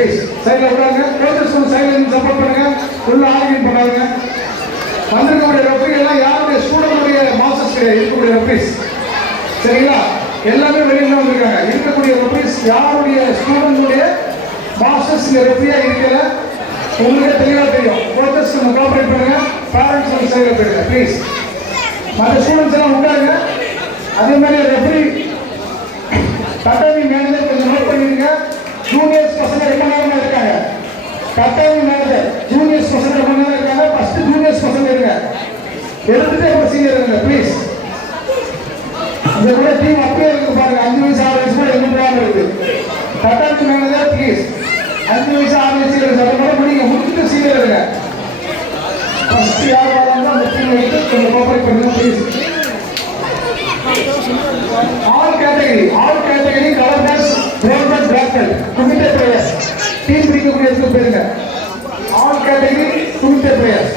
Please. சைடில் விடாங்க. Coaches கொஞ்சம் சைடில் இருந்து சப்போர்ட் பண்ணுங்க. உள்ள ஆர்கியூ பண்ணாதுங்க. வந்திருக்கக்கூடிய ரெஃப்ரி எல்லாம் யாருடைய ஸ்டூடெண்டுடைய மாஸ்டர்ஸ் இருக்கக்கூடிய ரெஃப்ரிஸ் சரிங்களா? எல்லாமே வெளியில வந்திருக்காங்க. இருக்கக்கூடிய ரெஃப்ரிஸ் யாருடைய ஸ்டூடெண்டுடைய மாஸ்டர்ஸ் இங்க ரெஃப்ரியா இருக்கல உங்களுக்கு தெளிவா தெரியும். கோச்சஸ் கொஞ்சம் கோஆபரேட் பண்ணுங்க. பேரண்ட்ஸ் கொஞ்சம் சைடில் போயிடுங்க ப்ளீஸ். மற்ற ஸ்டூடெண்ட்ஸ் எல்லாம் உட்காருங்க. அதே மாதிரி ரெஃப்ரி கட்டணி மேனேஜர் கொஞ்சம் நோட் பண்ணிருங்க. ஜூனியர்ஸ் பசங்க ரொம்ப நேரமா இருக்காங்க. கட்டணி மேனேஜர் ஜூனியர்ஸ் பசங்க ரொம்ப நேரம் இருக்காங்க. ஃபர்ஸ்ட் ஜூனியர்ஸ் பசங்க இருங்க. எடுத்துட்டு அப்புறம் சீனியர் இருங்க ப்ளீஸ். இந்த கூட டீம் அப்படியே இருக்கு பாருங்க. 5 வயசு 6 வயசு கூட எங்க இருக்கு. கட்டணி மேனேஜர் ப்ளீஸ் 5 வயசு 6 வயசு சட்டப்பட முடியுங்க. முடிச்சுட்டு சீனியர் இருங்க. ஃபர்ஸ்ட் யார் வராங்களோ அந்த டீம் எடுத்து கொஞ்சம் கோஆபரேட் பண்ணுங்க please. All category color bands brown and black belt committed players team பிரிக்கக்கூடிய பேருங்க. All category committed players